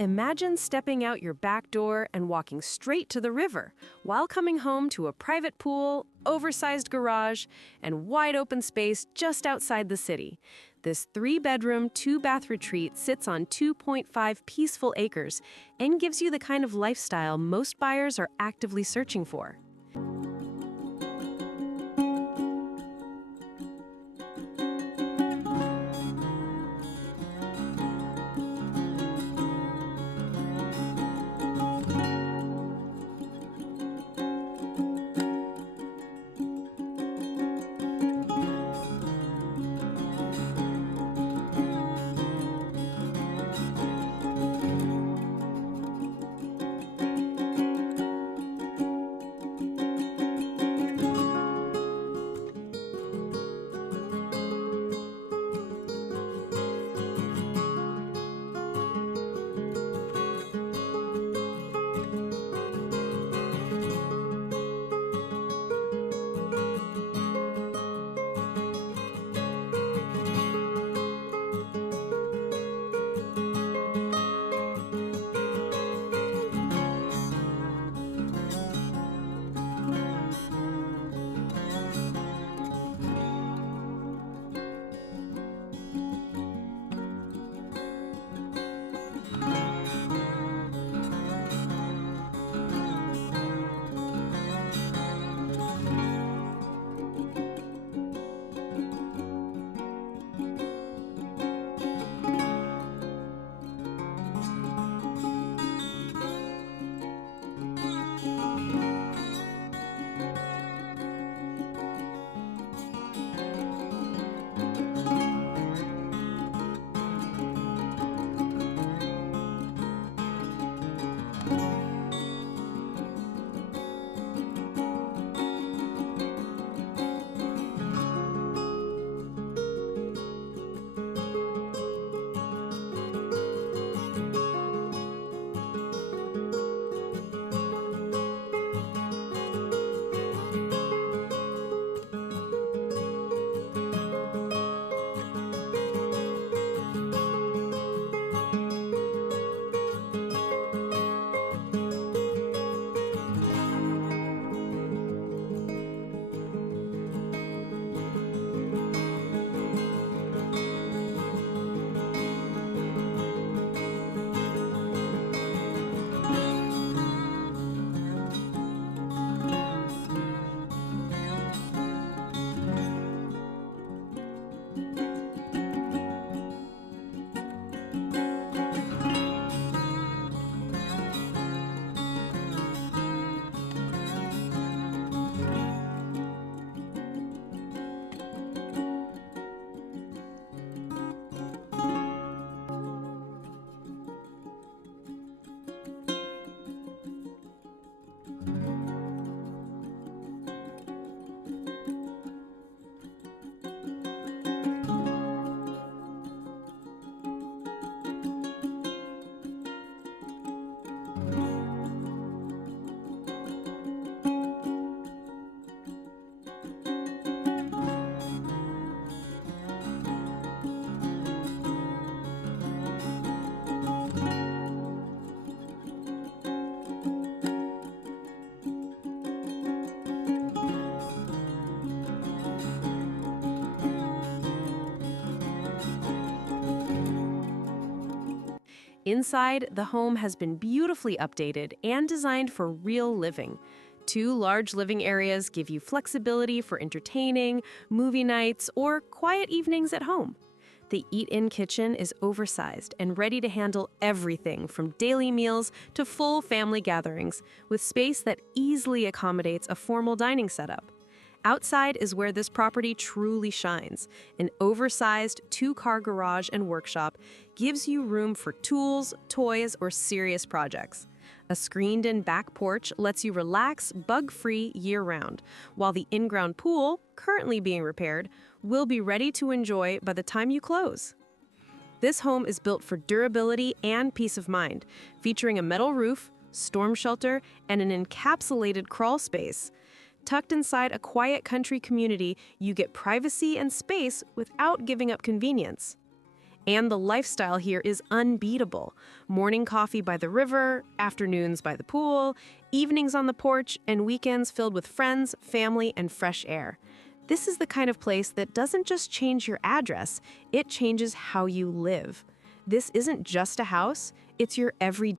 Imagine stepping out your back door and walking straight to the river while coming home to a private pool, oversized garage, and wide open space just outside the city. This 3-bedroom, 2-bath retreat sits on 2.5 peaceful acres and gives you the kind of lifestyle most buyers are actively searching for. Inside, the home has been beautifully updated and designed for real living. 2 large living areas give you flexibility for entertaining, movie nights, or quiet evenings at home. The eat-in kitchen is oversized and ready to handle everything from daily meals to full family gatherings, with space that easily accommodates a formal dining setup. Outside is where this property truly shines. An oversized 2-car garage and workshop gives you room for tools, toys, or serious projects. A screened-in back porch lets you relax bug-free year-round, while the in-ground pool, currently being repaired, will be ready to enjoy by the time you close. This home is built for durability and peace of mind, featuring a metal roof, storm shelter, and an encapsulated crawl space. Tucked inside a quiet country community, you get privacy and space without giving up convenience. And the lifestyle here is unbeatable. Morning coffee by the river, afternoons by the pool, evenings on the porch, and weekends filled with friends, family, and fresh air. This is the kind of place that doesn't just change your address, it changes how you live. This isn't just a house, it's your everyday